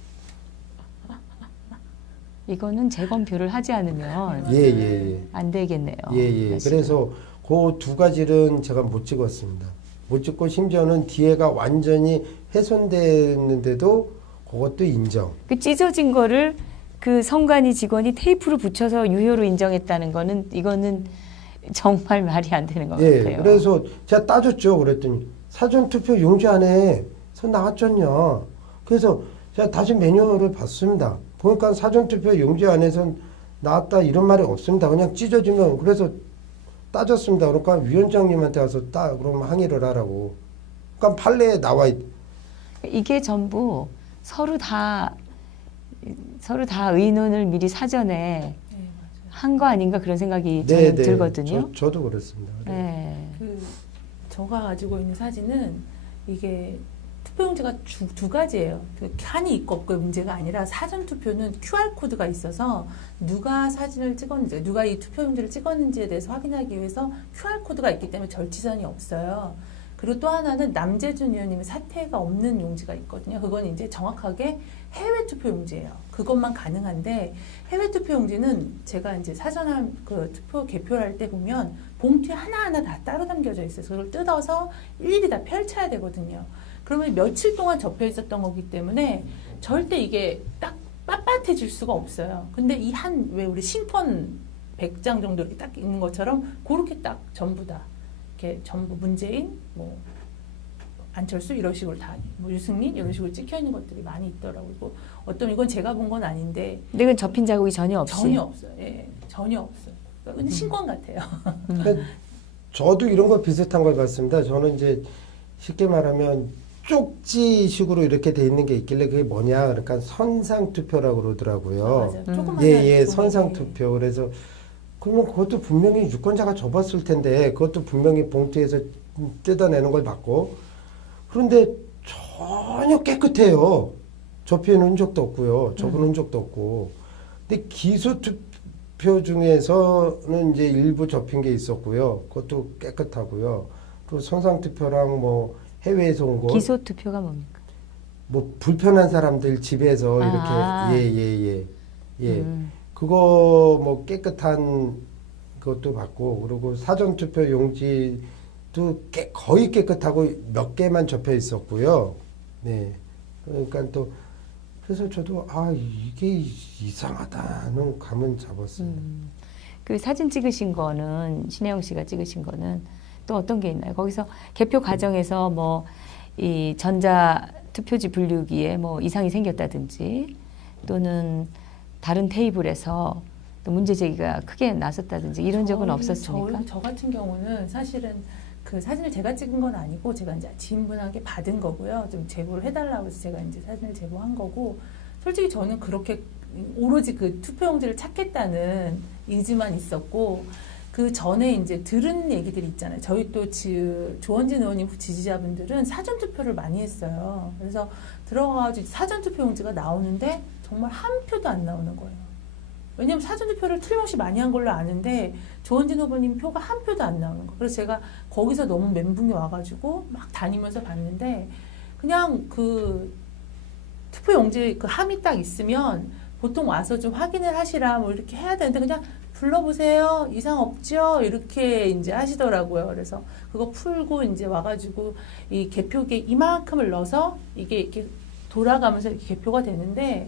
이거는 재검표를 하지 않으면 예. 안 되겠네요. 예. 사실은. 그래서 그 두 가지는 제가 못 찍었습니다. 못 찍고 심지어는 뒤에가 완전히 훼손됐는데도 그것도 인정. 그 찢어진 거를 그 선관위 직원이 테이프로 붙여서 유효로 인정했다는 거는 이거는 정말 말이 안 되는 것 예. 같아요. 그래서 제가 따졌죠. 그랬더니 사전투표 용지 안에 선 나왔잖냐. 그래서 제가 다시 매뉴얼을 봤습니다. 보니까 사전투표 용지 안에선 나왔다 이런 말이 없습니다. 그냥 찢어지면 그래서 따졌습니다. 그러니까 위원장님한테 가서 그러면 항의를 하라고. 그러니까 판례에 나와 있. 이게 전부 서로 다 의논을 미리 사전에 네, 맞아요. 한 거 아닌가 그런 생각이 저는 들거든요. 저도 그렇습니다. 네. 제가 가지고 있는 사진은 이게 투표용지가 두 가지예요. 그 칸이 있고 없고의 문제가 아니라 사전투표는 QR코드가 있어서 누가 사진을 찍었는지, 누가 이 투표용지를 찍었는지에 대해서 확인하기 위해서 QR코드가 있기 때문에 절치선이 없어요. 그리고 또 하나는 남재준 의원님의 사퇴가 없는 용지가 있거든요. 그건 이제 정확하게 해외 투표 용지예요. 그것만 가능한데 해외 투표 용지는 제가 이제 사전한 그 투표 개표를 할 때 보면 봉투에 하나하나 다 따로 담겨져 있어요. 그걸 뜯어서 일일이 다 펼쳐야 되거든요. 그러면 며칠 동안 접혀 있었던 거기 때문에 절대 이게 딱 빳빳해질 수가 없어요. 근데 이 왜 우리 신권 100장 정도 이렇게 딱 있는 것처럼 그렇게 딱 전부 다 이렇게 전부 문재인, 뭐 안철수 이런 식으로 다, 뭐 유승민 이런 식으로 찍혀 있는 것들이 많이 있더라고요. 그리고 어떤 이건 제가 본 건 아닌데 근데 이건 접힌 자국이 전혀 없이. 전혀 없어요. 예, 전혀 없어요. 근데 신권 같아요. 그러니까 저도 이런 거 비슷한 걸 봤습니다. 저는 이제 쉽게 말하면 쪽지식으로 이렇게 돼 있는 게 있길래 그게 뭐냐. 그러니까 선상투표라고 그러더라고요. 맞아요. 조그만한 예, 종이에. 선상투표. 그래서 그러면 그것도 분명히 유권자가 접었을 텐데 그것도 분명히 봉투에서 뜯어내는 걸 봤고 그런데 전혀 깨끗해요. 접히는 흔적도 없고요. 접은 흔적도 없고. 근데 기소투표 중에서는 이제 일부 접힌 게 있었고요. 그것도 깨끗하고요. 그리고 선상투표랑 뭐 해외에서 온 거. 기소 투표가 뭡니까? 뭐 불편한 사람들 집에서 아. 이렇게 예. 그거 뭐 깨끗한 것도 봤고 그리고 사전투표 용지도 거의 깨끗하고 몇 개만 접혀 있었고요. 네. 그러니까 또 그래서 저도 이게 이상하다는 감은 잡았습니다. 그 사진 찍으신 거는 신혜영 씨가 찍으신 거는 또 어떤 게 있나요? 거기서 개표 과정에서 뭐 이 전자 투표지 분류기에 뭐 이상이 생겼다든지 또는 다른 테이블에서 또 문제 제기가 크게 나섰다든지 이런 적은 없었습니까? 저 같은 경우는 사실은 그 사진을 제가 찍은 건 아니고 제가 이제 지인분에게 받은 거고요. 좀 제보를 해달라고 해서 제가 이제 사진을 제보한 거고 솔직히 저는 그렇게 오로지 그 투표용지를 찾겠다는 의지만 있었고 그 전에 이제 들은 얘기들이 있잖아요. 저희 또 조원진 의원님 지지자분들은 사전투표를 많이 했어요. 그래서 들어가가지고 사전투표 용지가 나오는데 정말 한 표도 안 나오는 거예요. 왜냐면 사전투표를 틀림없이 많이 한 걸로 아는데 조원진 후보님 표가 한 표도 안 나오는 거예요. 그래서 제가 거기서 너무 멘붕이 와가지고 막 다니면서 봤는데 그냥 그 투표 용지 그 함이 딱 있으면 보통 와서 좀 확인을 하시라 뭐 이렇게 해야 되는데 그냥 불러보세요. 이상 없죠? 이렇게 이제 하시더라고요. 그래서 그거 풀고 이제 와가지고 이 개표기에 이만큼을 넣어서 이게 이렇게 돌아가면서 이렇게 개표가 되는데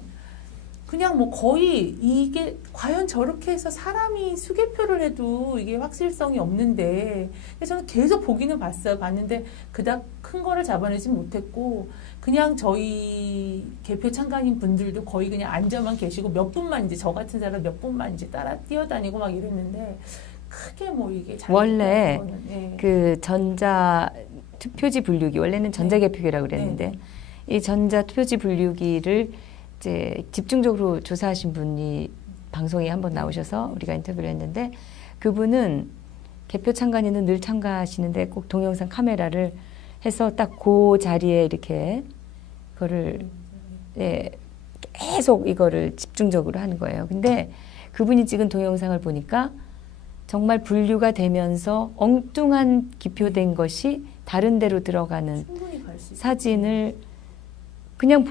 그냥 뭐 거의 이게 과연 저렇게 해서 사람이 수개표를 해도 이게 확실성이 없는데 그래서 저는 계속 보기는 봤어요. 봤는데 그닥 큰 거를 잡아내지 못했고 그냥 저희 개표 참가인 분들도 거의 그냥 앉아만 계시고 몇 분만 이제 저 같은 사람 몇 분만 이제 따라 뛰어다니고 막 이랬는데 크게 뭐 이게 원래 거는, 예. 그 전자 투표지 분류기 원래는 전자개표기라고 그랬는데 이 전자 투표지 분류기를 이제 집중적으로 조사하신 분이 방송에 한번 나오셔서 우리가 인터뷰를 했는데 그분은 개표 참관인은 늘 참가하시는데 꼭 동영상 카메라를 해서 딱 그 자리에 이렇게 그거를 예, 계속 이거를 집중적으로 하는 거예요. 근데 그분이 찍은 동영상을 보니까 정말 분류가 되면서 엉뚱한 기표된 것이 다른 데로 들어가는 충분히 갈 수 있어요. 사진을 그냥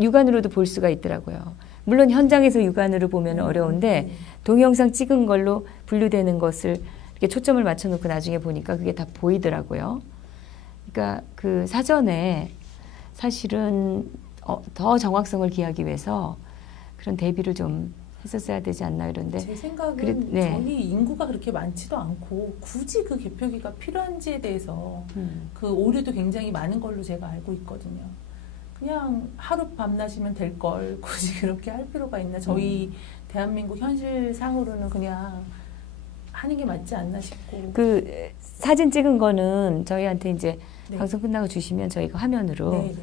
육안으로도 볼 수가 있더라고요. 물론 현장에서 육안으로 보면 어려운데 동영상 찍은 걸로 분류되는 것을 이렇게 초점을 맞춰놓고 나중에 보니까 그게 다 보이더라고요. 그러니까 그 사전에 사실은 더 정확성을 기하기 위해서 그런 대비를 좀 했었어야 되지 않나 이런데 제 생각은 네. 저희 인구가 그렇게 많지도 않고 굳이 그 개표기가 필요한지에 대해서 그 오류도 굉장히 많은 걸로 제가 알고 있거든요. 그냥 하루 밤낮이면 될 걸 굳이 그렇게 할 필요가 있나? 저희 대한민국 현실상으로는 그냥 하는 게 맞지 않나 싶고. 그 사진 찍은 거는 저희한테 이제 네. 방송 끝나고 주시면 저희가 화면으로 네, 네, 네.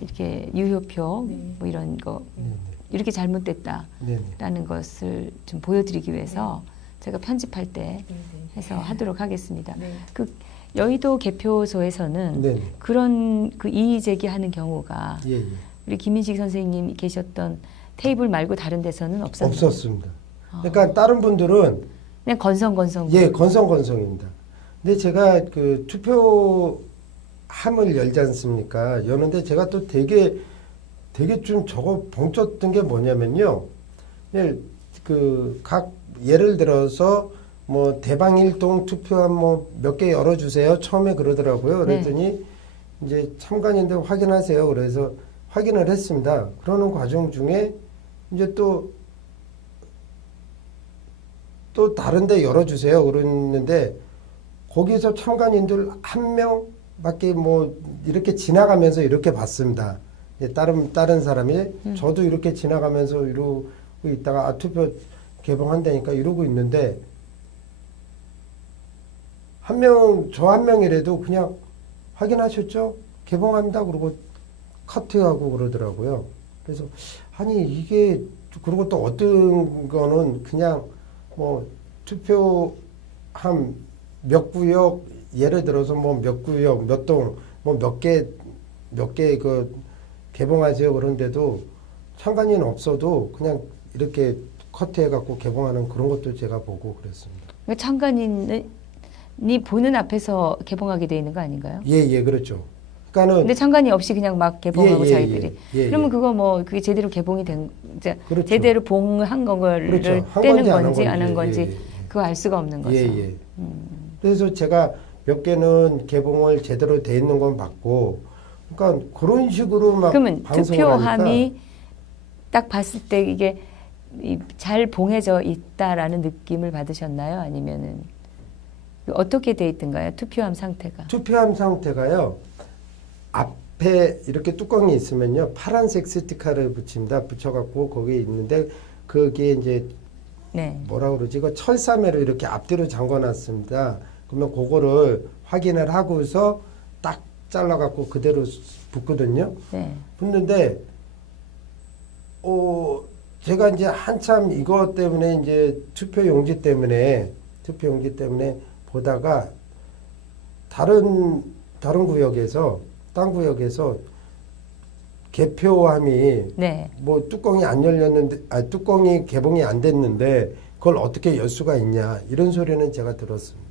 이렇게 유효표 네. 뭐 이런 거 네, 이렇게 잘못됐다라는 네, 네. 것을 좀 보여드리기 위해서 제가 편집할 때 네, 네. 해서 하도록 하겠습니다. 네. 그 여의도 개표소에서는 네, 네. 그런 그 이의 제기하는 경우가 예, 예. 우리 김민식 선생님이 계셨던 테이블 말고 다른 데서는 없었나요? 없었습니다. 그러니까 다른 분들은 그냥 건성건성. 예, 건성건성입니다. 근데 제가 그 투표함을 열지 않습니까? 여는데 제가 또 되게 좀 저거 봉쳤던 게 뭐냐면요. 그 예를 들어서 뭐 대방일동 투표함 뭐 몇 개 열어주세요. 처음에 그러더라고요. 그랬더니 이제 참관인들 확인하세요. 그래서 확인을 했습니다. 그러는 과정 중에 이제 또 다른 데 열어주세요. 그러는데 거기서 참관인들 한 명밖에 뭐 이렇게 지나가면서 이렇게 봤습니다. 다른 사람이 저도 이렇게 지나가면서 이러고 있다가 투표 개봉한다니까 이러고 있는데 저 한 명이라도 그냥 확인하셨죠? 개봉합니다. 그러고 커트하고 그러더라고요. 그래서 아니 이게 그리고 또 어떤 거는 그냥 뭐 투표함 몇 구역 예를 들어서 뭐 몇 구역 몇 동 뭐 몇 개 그 개봉하세요 그런데도 참관인 없어도 그냥 이렇게 커트해 갖고 개봉하는 그런 것도 제가 보고 그랬습니다. 참관인이 보는 앞에서 개봉하게 돼 있는 거 아닌가요? 예, 그렇죠. 그러니까는 근데 참관이 없이 그냥 막 개봉하고 자기들이. 예. 그러면 그거 뭐 그게 제대로 개봉이 된 이제 그렇죠. 제대로 봉한 거를 그렇죠. 한 떼는 건지 안 한 건지 예. 그거 알 수가 없는 거죠. 예. 그래서 제가 몇 개는 개봉을 제대로 돼 있는 건 봤고, 그러니까 그런 식으로 막 그러면 방송을 투표함이 하니까 딱 봤을 때 이게 잘 봉해져 있다라는 느낌을 받으셨나요? 아니면은 어떻게 돼 있던가요? 투표함 상태가. 투표함 상태가요. 앞에 이렇게 뚜껑이 있으면요. 파란색 스티커를 붙입니다. 붙여갖고 거기에 있는데 그게 이제 네. 뭐라 그러지? 그 철사매로 이렇게 앞뒤로 잠궈놨습니다. 그러면 그거를 확인을 하고서 딱 잘라갖고 그대로 붙거든요. 네. 붙는데, 제가 이제 한참 이거 때문에 이제 투표 용지 때문에 투표용지 때문에 보다가 다른 구역에서 딴 구역에서 개표함이 네. 뭐 뚜껑이 안 열렸는데 뚜껑이 개봉이 안 됐는데 그걸 어떻게 열 수가 있냐 이런 소리는 제가 들었습니다.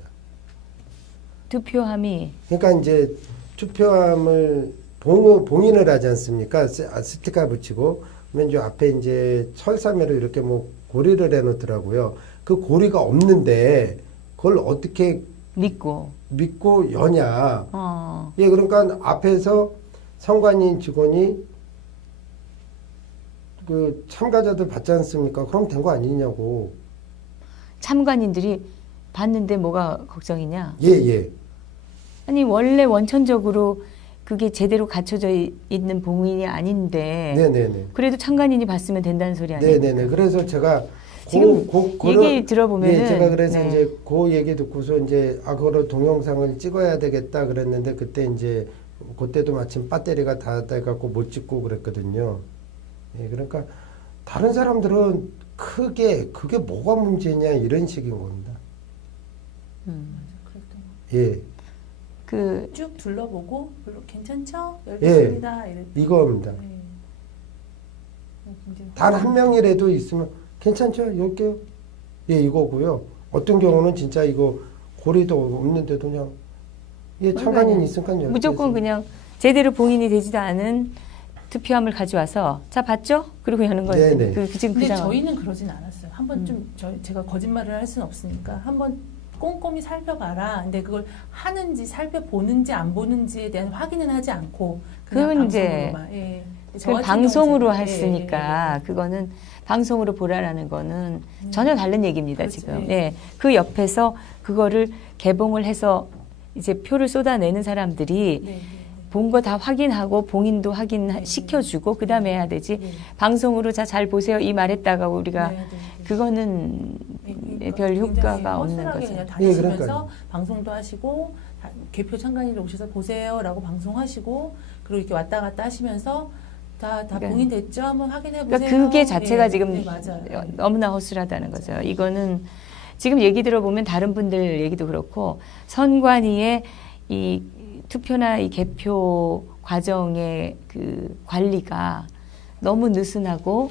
투표함이 그러니까 이제 투표함을 봉인을 하지 않습니까? 스티커 붙이고 그러면 이제 앞에 이제 철사매로 이렇게 뭐 고리를 해놓더라고요. 그 고리가 없는데 그걸 어떻게 믿고. 여냐? 어. 예, 그러니까 앞에서 선관위 직원이 그 참가자들 받지 않습니까? 그럼 된 거 아니냐고. 참관인들이 봤는데 뭐가 걱정이냐? 예, 예. 아니 원래 원천적으로 그게 제대로 갖춰져 있는 봉인이 아닌데 네네네. 그래도 참관인이 봤으면 된다는 소리 아니에요? 네네네. 그래서 제가 지금 얘기 들어보면은 예, 제가 그래서 네. 이제 그 얘기 듣고서 이제 그거로 동영상을 찍어야 되겠다 그랬는데 그때 이제 그때도 마침 배터리가 다 돼갖고 못 찍고 그랬거든요. 예, 그러니까 다른 사람들은 크게 그게 뭐가 문제냐 이런 식인 겁니다. 그랬던 예, 그 쭉 둘러보고 별로 괜찮죠? 열겠습니다. 이랬더니 이겁니다. 네. 굉장히 단 한 명이라도 있으면 괜찮죠? 열게요. 예, 이거고요. 어떤 경우는 진짜 이거 고리도 없는데도 그냥 예, 참관인 있으니까 열게요. 무조건 그냥 제대로 봉인이 되지도 않은 투표함을 가져와서 자 봤죠? 그리고 여는 건 네네. 지금 그 근데 상황. 저희는 그러진 않았어요. 한번 좀 제가 거짓말을 할 수는 없으니까 한번 꼼꼼히 살펴봐라. 근데 그걸 하는지 살펴보는지 안 보는지에 대한 확인은 하지 않고 그냥 그건 이제 방송으로만. 예. 저 그 같은 방송으로 경우는 했으니까 그거는 방송으로 보라라는 거는 전혀 다른 얘기입니다. 그렇죠. 지금. 예. 예. 그 옆에서 그거를 개봉을 해서 이제 표를 쏟아내는 사람들이 네, 네, 본 거 다 확인하고 봉인도 확인시켜주고 그 다음에 해야 되지. 네. 방송으로 자 잘 보세요 이 말했다가 우리가 네, 네, 네. 그거는 그러니까 별 굉장히 효과가 없는 허술하게 거죠. 그냥 예, 다니시면서 그러니까요. 방송도 하시고 개표 참관인들 오셔서 보세요라고 방송하시고 그리고 이렇게 왔다 갔다 하시면서 다 그러니까- 봉인됐죠? 한번 확인해 보세요. 그러니까 그게 자체가 예, 지금 네, 맞아요. 너무나 허술하다는 맞아요. 거죠. 이거는 지금 얘기 들어보면 다른 분들 얘기도 그렇고 선관위의 이 투표나 이 개표 과정의 그 관리가 너무 느슨하고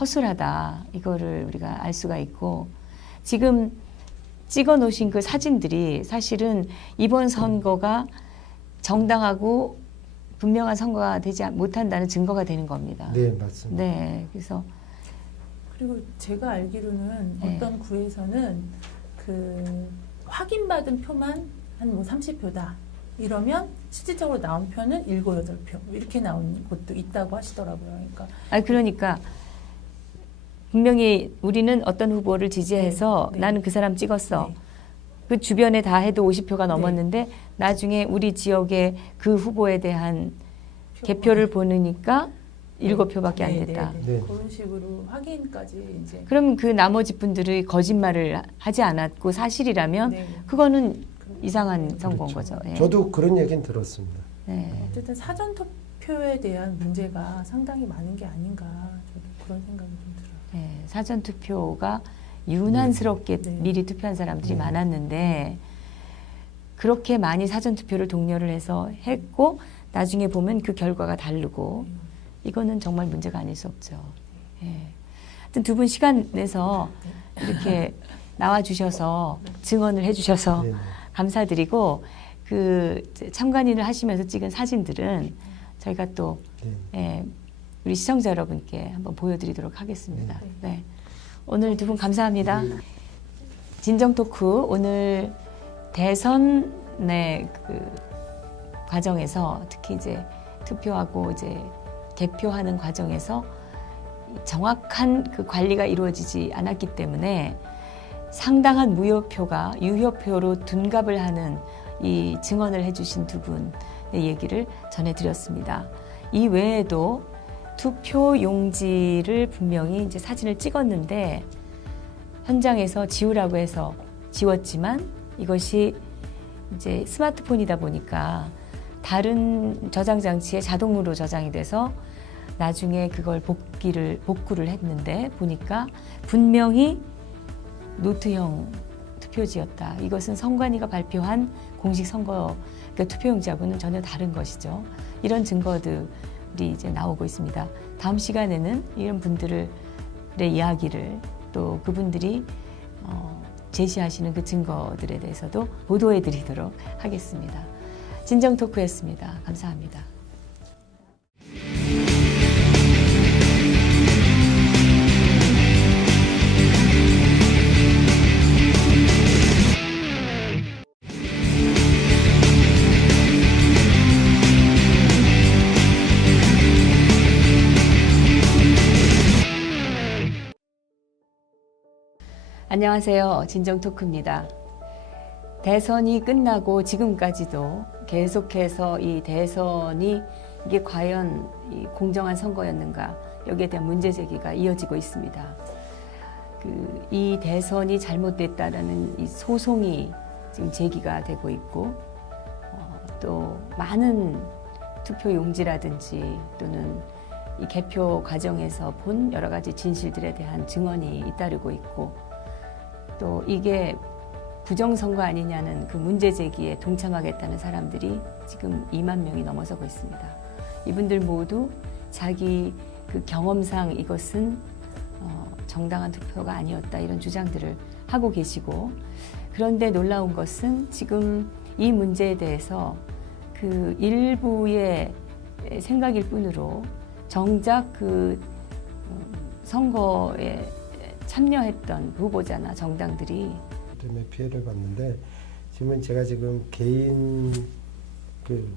허술하다. 이거를 우리가 알 수가 있고 지금 찍어 놓으신 그 사진들이 사실은 이번 선거가 정당하고 분명한 선거가 되지 못한다는 증거가 되는 겁니다. 네, 맞습니다. 네, 그래서 그리고 제가 알기로는 네. 어떤 구에서는 그 확인받은 표만 한 뭐 30표다. 이러면 실질적으로 나온 표는 7, 8표 이렇게 나온 곳도 있다고 하시더라고요. 그러니까 분명히 우리는 어떤 후보를 지지해서 네, 네. 나는 그 사람 찍었어. 네. 그 주변에 다 해도 50표가 넘었는데 나중에 우리 지역의 그 후보에 대한 개표를 보니까 7표밖에 안 됐다. 네. 그런 식으로 확인까지 이제 그러면 그 나머지 분들이 거짓말을 하지 않았고 사실이라면 네. 그거는 이상한 선거인 그렇죠. 거죠. 예. 저도 그런 얘기는 들었습니다. 네. 어쨌든 사전 투표에 대한 문제가 상당히 많은 게 아닌가 저도 그런 생각이 좀 들어요. 네, 사전 투표가 유난스럽게 네. 미리 투표한 사람들이 네. 많았는데 그렇게 많이 사전 투표를 독려를 해서 했고 나중에 보면 그 결과가 다르고 이거는 정말 문제가 아닐 수 없죠. 예. 하여튼 두 분 시간 내서 이렇게 나와 주셔서 증언을 해주셔서 네. 감사드리고 그 참관인을 하시면서 찍은 사진들은 저희가 또 네. 예, 우리 시청자 여러분께 한번 보여드리도록 하겠습니다. 네. 네. 오늘 두 분 감사합니다. 진정 토크 오늘 대선의 그 과정에서 특히 이제 투표하고 이제 개표하는 과정에서 정확한 그 관리가 이루어지지 않았기 때문에 상당한 무효표가 유효표로 둔갑을 하는 이 증언을 해주신 두 분의 얘기를 전해드렸습니다. 이 외에도 투표 용지를 분명히 이제 사진을 찍었는데 현장에서 지우라고 해서 지웠지만 이것이 이제 스마트폰이다 보니까 다른 저장 장치에 자동으로 저장이 돼서 나중에 그걸 복구를 했는데 보니까 분명히 노트형 투표지였다. 이것은 선관위가 발표한 공식 선거 그러니까 투표용지하고는 전혀 다른 것이죠. 이런 증거들이 이제 나오고 있습니다. 다음 시간에는 이런 분들의 이야기를 또 그분들이 제시하시는 그 증거들에 대해서도 보도해드리도록 하겠습니다. 진정 토크였습니다. 감사합니다. 안녕하세요. 진정토크입니다. 대선이 끝나고 지금까지도 계속해서 이 대선이 이게 과연 이 공정한 선거였는가 여기에 대한 문제 제기가 이어지고 있습니다. 이 대선이 잘못됐다라는 이 소송이 지금 제기가 되고 있고 또 많은 투표 용지라든지 또는 이 개표 과정에서 본 여러 가지 진실들에 대한 증언이 잇따르고 있고 또 이게 부정선거 아니냐는 그 문제 제기에 동참하겠다는 사람들이 지금 2만 명이 넘어서고 있습니다. 이분들 모두 자기 그 경험상 이것은 정당한 투표가 아니었다 이런 주장들을 하고 계시고 그런데 놀라운 것은 지금 이 문제에 대해서 그 일부의 생각일 뿐으로 정작 그 선거에 참여했던 후보자나 정당들이 때문에 피해를 봤는데 제가 지금 개인 그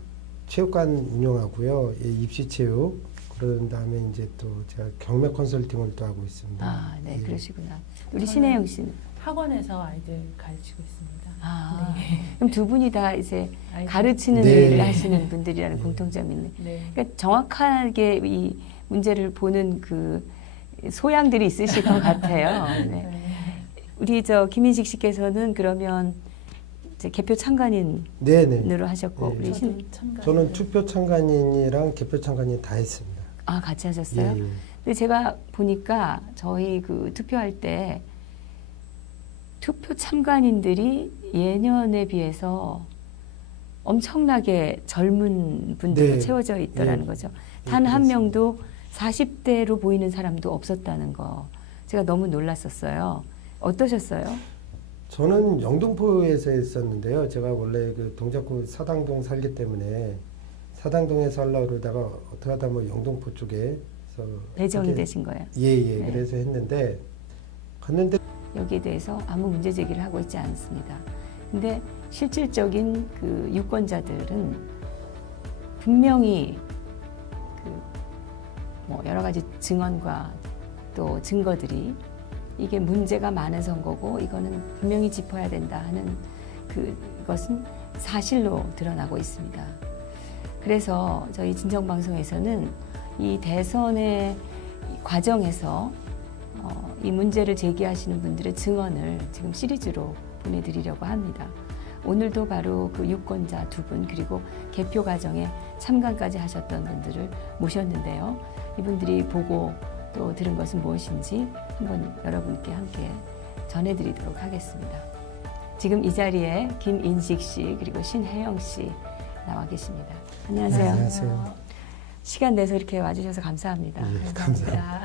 체육관 운영하고요, 입시 체육 그런 다음에 이제 또 제가 경매 컨설팅을 또 하고 있습니다. 아, 네, 예. 그러시구나. 우리 신혜영 씨는 학원에서 아이들 가르치고 있습니다. 아, 네. 그럼 두 분이 다 이제 아이들. 가르치는 네. 일을 하시는 분들이라는 네. 공통점이 있네. 네. 그러니까 정확하게 이 문제를 보는 그 소양들이 있으실 것 같아요. 네. 네. 우리 김인식 씨께서는 그러면 이제 개표 참관인으로 네네. 하셨고 네. 우리 저도 참가. 저는 투표 참관인이랑 개표 참관인 다 했습니다. 같이 하셨어요? 예. 근데 제가 보니까 저희 그 투표할 때 투표 참관인들이 예년에 비해서 엄청나게 젊은 분들로 네. 채워져 있더라는 예. 거죠. 예, 단 한 그렇습니다. 명도 40대로 보이는 사람도 없었다는 거. 제가 너무 놀랐었어요. 어떠셨어요? 저는 영등포에서 했었는데요. 제가 원래 그 동작구 사당동 살기 때문에 사당동에 살려고 그러다가 어떻게 하다 뭐 영등포 쪽에서 배정이 이렇게 되신 거예요. 예예. 네. 그래서 했는데 갔는데 여기에 대해서 아무 문제 제기를 하고 있지 않습니다. 근데 실질적인 그 유권자들은 분명히 뭐 여러 가지 증언과 또 증거들이 이게 문제가 많은 선거고 이거는 분명히 짚어야 된다 하는 그것은 사실로 드러나고 있습니다. 그래서 저희 진정방송에서는 이 대선의 과정에서 이 문제를 제기하시는 분들의 증언을 지금 시리즈로 보내드리려고 합니다. 오늘도 바로 그 유권자 두 분 그리고 개표 과정에 참관까지 하셨던 분들을 모셨는데요. 이분들이 보고 또 들은 것은 무엇인지 한번 여러분께 함께 전해드리도록 하겠습니다. 지금 이 자리에 김인식 씨 그리고 신혜영 씨 나와 계십니다. 안녕하세요. 안녕하세요. 시간 내서 이렇게 와주셔서 감사합니다. 예, 감사합니다.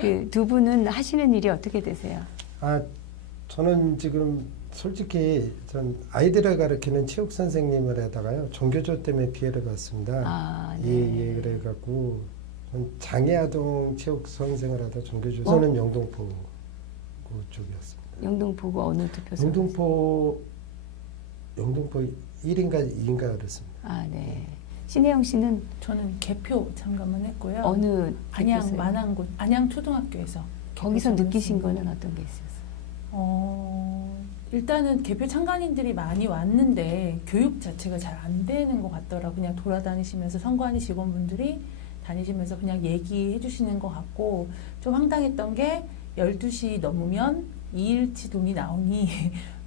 그 두 분은 하시는 일이 어떻게 되세요? 저는 지금 솔직히 전 아이들을 가르치는 체육 선생님을 하다가요 종교조 때문에 피해를 봤습니다. 네. 예, 그래갖고 전 장애아동 체육 선생을 하다 종교조. 저는 영등포 그 쪽이었습니다. 영등포구 어느 투표소? 영등포 1인가 2인가 그랬습니다. 네. 신혜영 씨는 저는 개표 참가만 했고요. 어느 안양 개표소요? 만안군 안양 초등학교에서 거기서 개표 느끼신 참가했습니다. 거는 어떤 게 있었어요? 일단은 개표 참관인들이 많이 왔는데 교육 자체가 잘 안 되는 것 같더라고요. 그냥 돌아다니시면서 선관위 직원분들이 다니시면서 그냥 얘기해 주시는 것 같고 좀 황당했던 게 12시 넘으면 2일치 돈이 나오니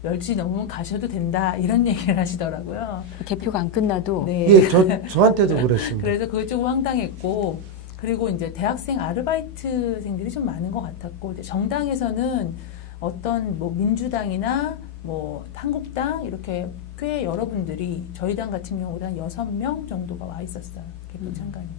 12시 넘으면 가셔도 된다 이런 얘기를 하시더라고요. 개표가 안 끝나도 네. 예, 저한테도 그랬습니다. 그래서 그게 좀 황당했고 그리고 이제 대학생 아르바이트생들이 좀 많은 것 같았고 이제 정당에서는 어떤 뭐 민주당이나 뭐 한국당 이렇게 꽤 여러분들이 저희 당 같은 경우도 한 6명 정도가 와 있었어요. 개표 참관인으로.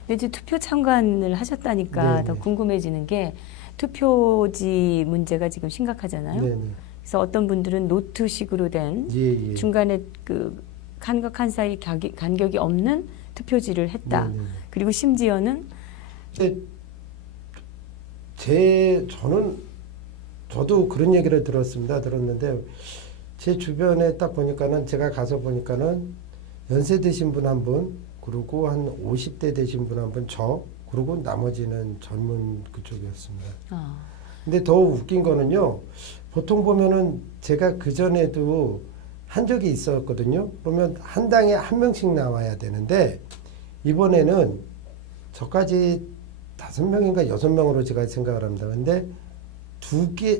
근데 이제 투표 참관을 하셨다니까 네네. 더 궁금해지는 게 투표지 문제가 지금 심각하잖아요. 네네. 그래서 어떤 분들은 노트식으로 된 예, 예. 중간에 그 칸과 칸 사이 간격이 없는 투표지를 했다. 네네. 그리고 심지어는 근데 저도 그런 얘기를 들었는데 제 주변에 딱 보니까는 제가 가서 보니까는 연세 드신 분 한 분, 그리고 한 50대 되신 분 한 분, 그리고 나머지는 젊은 그쪽이었습니다. 근데 더 웃긴 거는요, 보통 보면은 제가 그전에도 한 적이 있었거든요. 그러면 한 당에 한 명씩 나와야 되는데, 이번에는 저까지 5명인가 6명으로 제가 생각을 합니다. 근데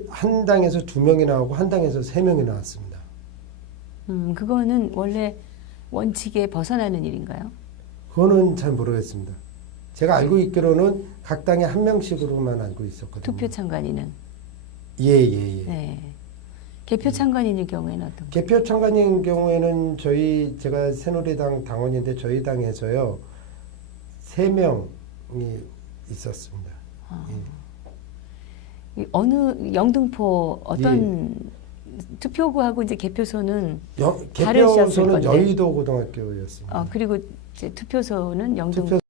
한 당에서 2명이 나오고 한 당에서 3명이 나왔습니다. 그거는 원래 원칙에 벗어나는 일인가요? 그거는 잘 모르겠습니다. 제가 알고 있기로는 각 당에 한 명씩으로만 알고 있었거든요. 투표 참관인은. 예. 네. 개표 참관인의 경우에는 어떤? 개표 참관인 경우에는 제가 새누리당 당원인데 저희 당에서요 3명이 있었습니다. 예. 어느 영등포 어떤 투표구하고 이제 개표소는 다르셨을 개표소는 건데. 여의도 고등학교였습니다. 그리고 이제 투표소는 영등포.